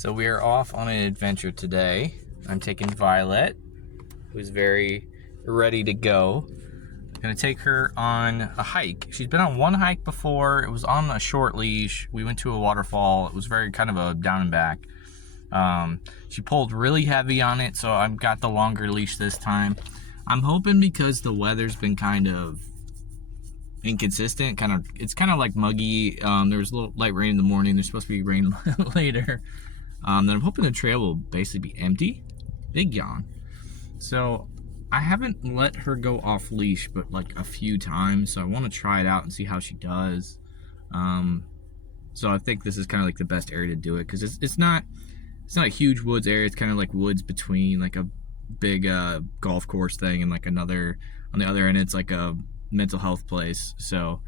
So we are off on an adventure today. I'm taking Violet, who's very ready to go. I'm gonna take her on a hike. She's been on one hike before. It was on a short leash. We went to a waterfall. It was very kind of a down and back. She pulled really heavy on it, so I've got the longer leash this time. I'm hoping because the weather's been kind of inconsistent, it's kind of like muggy. There was a little light rain in the morning. There's supposed to be rain later. Then I'm hoping the trail will basically be empty. Big yawn. So I haven't let her go off leash but like a few times, so I want to try it out and see how she does. So I think this is kind of like the best area to do it, because it's not a huge woods area. It's kind of like woods between like a big golf course thing and like another on the other end. It's like a mental health place, so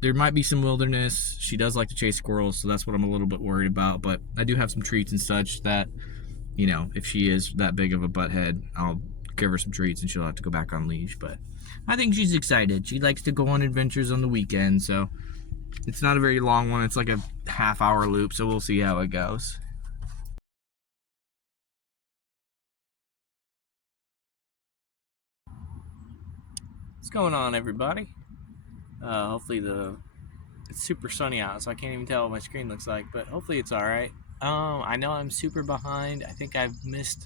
there might be some wilderness. She does like to chase squirrels, so that's what I'm a little bit worried about. But I do have some treats and such that, you know, if she is that big of a butthead, I'll give her some treats and she'll have to go back on leash. But I think she's excited. She likes to go on adventures on the weekend, so it's not a very long one. It's like a half-hour loop, so we'll see how it goes. What's going on, everybody? Hopefully it's super sunny out, so I can't even tell what my screen looks like, but hopefully it's alright. I know I'm super behind. I think I've missed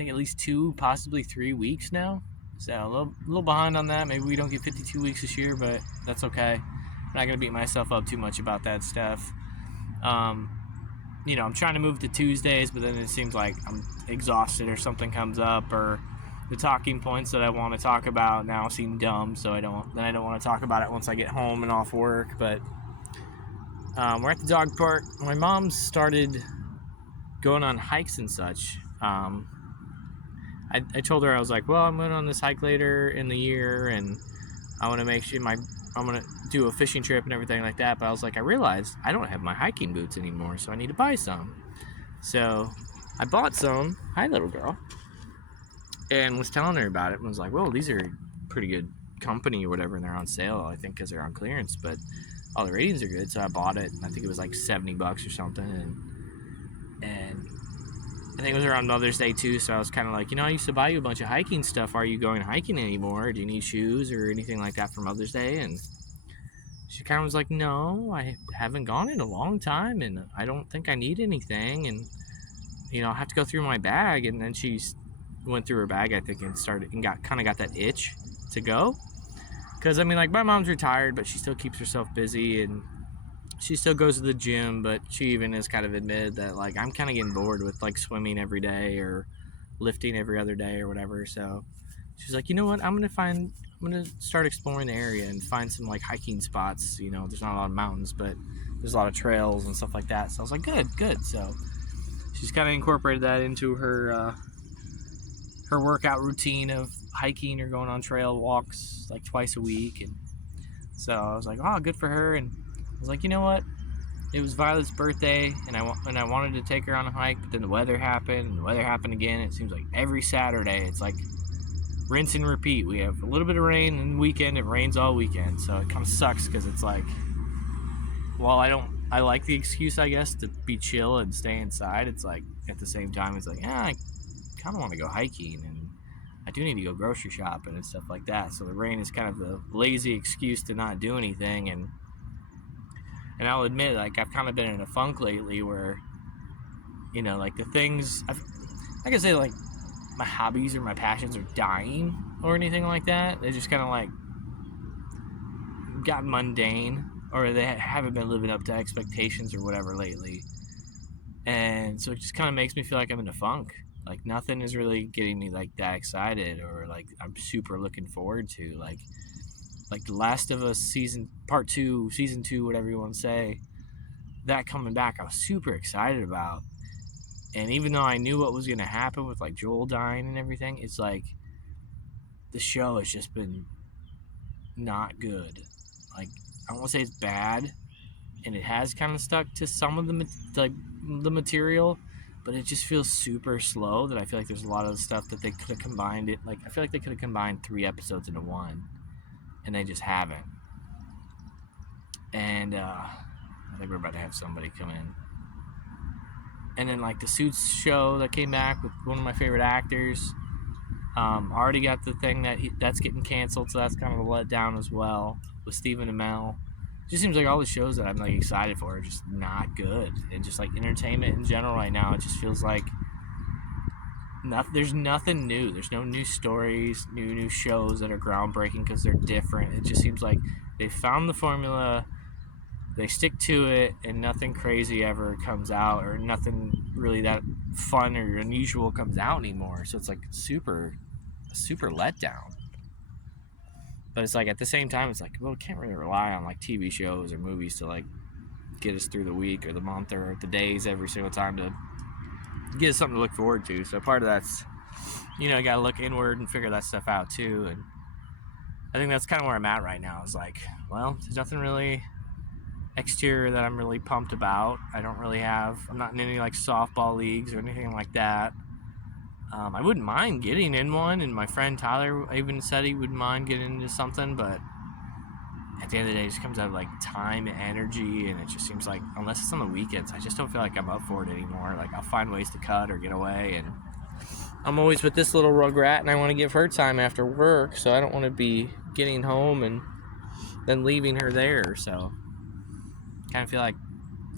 at least 2, possibly 3 weeks now. So a little behind on that. Maybe we don't get 52 weeks this year, but that's okay. I'm not gonna beat myself up too much about that stuff. You know, I'm trying to move to Tuesdays, but then it seems like I'm exhausted or something comes up, or the talking points that I want to talk about now seem dumb, so I don't want to talk about it once I get home and off work. But we're at the dog park. My mom started going on hikes and such. I told her, I was like, well, I'm going on this hike later in the year, and I want to make sure I'm going to do a fishing trip and everything like that. But I was like, I realized I don't have my hiking boots anymore, so I need to buy some. So I bought some. Hi, little girl. And was telling her about it and was like, well, these are pretty good company or whatever, and they're on sale, I think, because they're on clearance, but all the ratings are good. So I bought it, and I think it was like $70 or something, and I think it was around Mother's Day too. So I was kind of like, you know, I used to buy you a bunch of hiking stuff. Are you going hiking anymore? Do you need shoes or anything like that for Mother's Day? And she kind of was like, no, I haven't gone in a long time, and I don't think I need anything, and, you know, I have to go through my bag. And then she went through her bag, I think, and got that itch to go. Because, I mean, like, my mom's retired, but she still keeps herself busy, and she still goes to the gym, but she even has kind of admitted that, like, I'm kind of getting bored with, like, swimming every day or lifting every other day or whatever. So she's like, you know what, I'm gonna start exploring the area and find some, like, hiking spots. You know, there's not a lot of mountains, but there's a lot of trails and stuff like that. So I was like, good. So she's kind of incorporated that into her workout routine of hiking or going on trail walks like twice a week. And so I was like, oh, good for her. And I was like, you know what, it was Violet's birthday, and I wanted to take her on a hike, but then the weather happened, and the weather happened again. It seems like every Saturday it's like rinse and repeat. We have a little bit of rain, and the weekend it rains all weekend. So it kind of sucks, because it's like, well, I like the excuse, I guess, to be chill and stay inside. It's like, at the same time, it's like, I kind of want to go hiking, and I do need to go grocery shopping and stuff like that. So the rain is kind of the lazy excuse to not do anything. And I'll admit, like, I've kind of been in a funk lately where, you know, like, the things, I can say, like, my hobbies or my passions are dying or anything like that. They just kind of, like, got mundane, or they haven't been living up to expectations or whatever lately. And so it just kind of makes me feel like I'm in a funk. Like, nothing is really getting me, like, that excited, or, like, I'm super looking forward to, like The Last of Us part 2, season 2, whatever you want to say, that coming back, I was super excited about. And even though I knew what was going to happen with, like, Joel dying and everything, it's like the show has just been not good. Like, I don't want to say it's bad, and it has kind of stuck to some of the material, but it just feels super slow. That I feel like there's a lot of stuff that they could have combined it. Like, I feel like they could have combined 3 episodes into one, and they just haven't. And I think we're about to have somebody come in. And then like the Suits show that came back with one of my favorite actors. Already got the thing that's getting canceled, so that's kind of a letdown as well with Stephen Amell. It just seems like all the shows that I'm like excited for are just not good, and just like entertainment in general right now, it just feels like there's nothing new. There's no new stories, new shows that are groundbreaking because they're different. It just seems like they found the formula, they stick to it, and nothing crazy ever comes out, or nothing really that fun or unusual comes out anymore. So it's like super letdown. But it's like at the same time, it's like, well, we can't really rely on like TV shows or movies to like get us through the week or the month or the days every single time to get us something to look forward to. So part of that's, you got to look inward and figure that stuff out too. And I think that's kind of where I'm at right now. Is like, well, there's nothing really exterior that I'm really pumped about. I'm not in any like softball leagues or anything like that. I wouldn't mind getting in one, and my friend Tyler even said he wouldn't mind getting into something, but at the end of the day, it just comes out of like time and energy, and it just seems like unless it's on the weekends, I just don't feel like I'm up for it anymore. Like I'll find ways to cut or get away, and I'm always with this little rugrat, and I want to give her time after work, so I don't want to be getting home and then leaving her there. So kind of feel like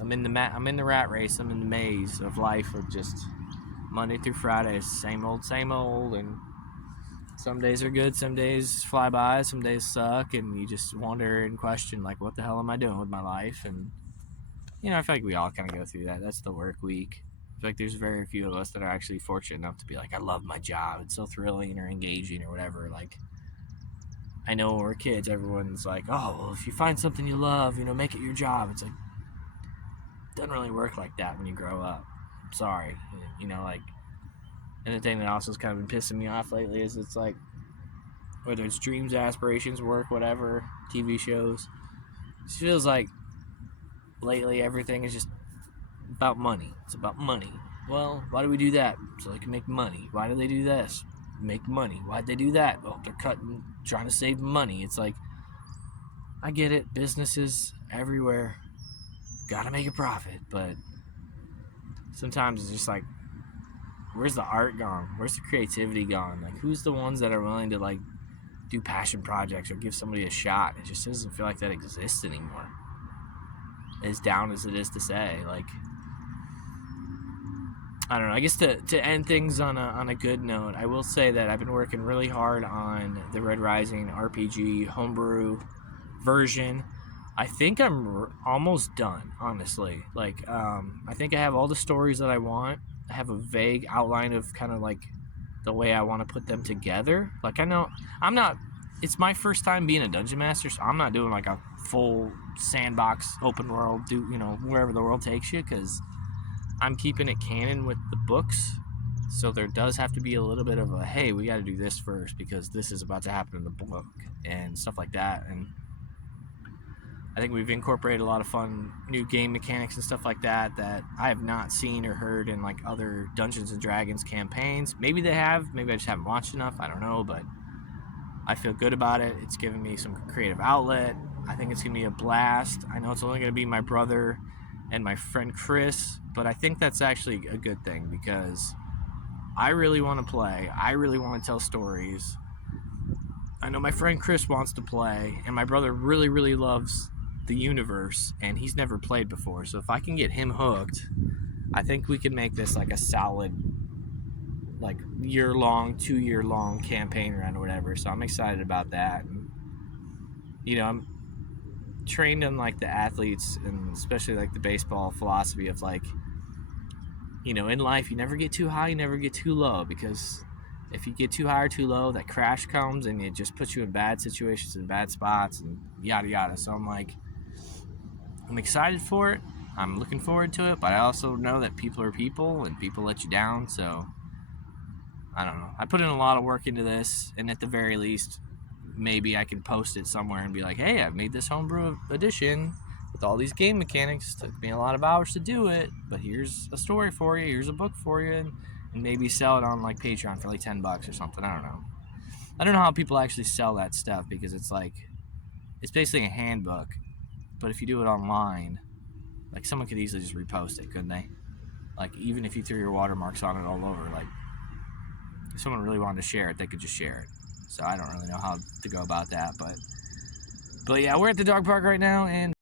I'm in the rat race. I'm in the maze of life of just Monday through Friday, same old, and some days are good, some days fly by, some days suck, and you just wonder and question, like, what the hell am I doing with my life? And, I feel like we all kind of go through that. That's the work week. I feel like there's very few of us that are actually fortunate enough to be like, I love my job. It's so thrilling or engaging or whatever. Like, I know when we're kids, everyone's like, oh, well, if you find something you love, make it your job. It's like, it doesn't really work like that when you grow up. I'm sorry. And the thing that also has kind of been pissing me off lately is it's like, whether it's dreams, aspirations, work, whatever, TV shows, it feels like lately everything is just about money. It's about money. Well, why do we do that? So they can make money. Why do they do this? Make money. Why'd they do that? Well, they're trying to save money. It's like, I get it. Businesses everywhere gotta make a profit, but sometimes it's just like, where's the art gone? Where's the creativity gone? Like, who's the ones that are willing to like do passion projects or give somebody a shot? It just doesn't feel like that exists anymore. As down as it is to say, like, I don't know. I guess to end things on a good note, I will say that I've been working really hard on the Red Rising RPG homebrew version. I think I'm almost done, honestly. Like, I think I have all the stories that I want. I have a vague outline of kind of like the way I want to put them together. Like, I know it's my first time being a dungeon master, so I'm not doing like a full sandbox open world, wherever the world takes you, because I'm keeping it canon with the books. So there does have to be a little bit of a, hey, we got to do this first because this is about to happen in the book and stuff like that. And I think we've incorporated a lot of fun new game mechanics and stuff like that I have not seen or heard in like other Dungeons & Dragons campaigns. Maybe they have. Maybe I just haven't watched enough. I don't know, but I feel good about it. It's given me some creative outlet. I think it's going to be a blast. I know it's only going to be my brother and my friend Chris, but I think that's actually a good thing because I really want to play. I really want to tell stories. I know my friend Chris wants to play, and my brother really, really loves the universe, and he's never played before. So if I can get him hooked, I think we can make this like a solid, like 2-year-long campaign run or whatever. So I'm excited about that. And, I'm trained in like the athletes and especially like the baseball philosophy of like, in life you never get too high, you never get too low, because if you get too high or too low, that crash comes and it just puts you in bad situations and bad spots and yada yada. So I'm excited for it. I'm looking forward to it, but I also know that people are people and people let you down. So I don't know. I put in a lot of work into this, and at the very least, maybe I can post it somewhere and be like, hey, I've made this homebrew edition with all these game mechanics. It took me a lot of hours to do it, but here's a story for you. Here's a book for you. And maybe sell it on like Patreon for like $10 or something. I don't know how people actually sell that stuff, because it's like, it's basically a handbook, but if you do it online, like someone could easily just repost it, couldn't they? Like, even if you threw your watermarks on it all over, like, if someone really wanted to share it, they could just share it. So I don't really know how to go about that, but yeah, we're at the dog park right now, and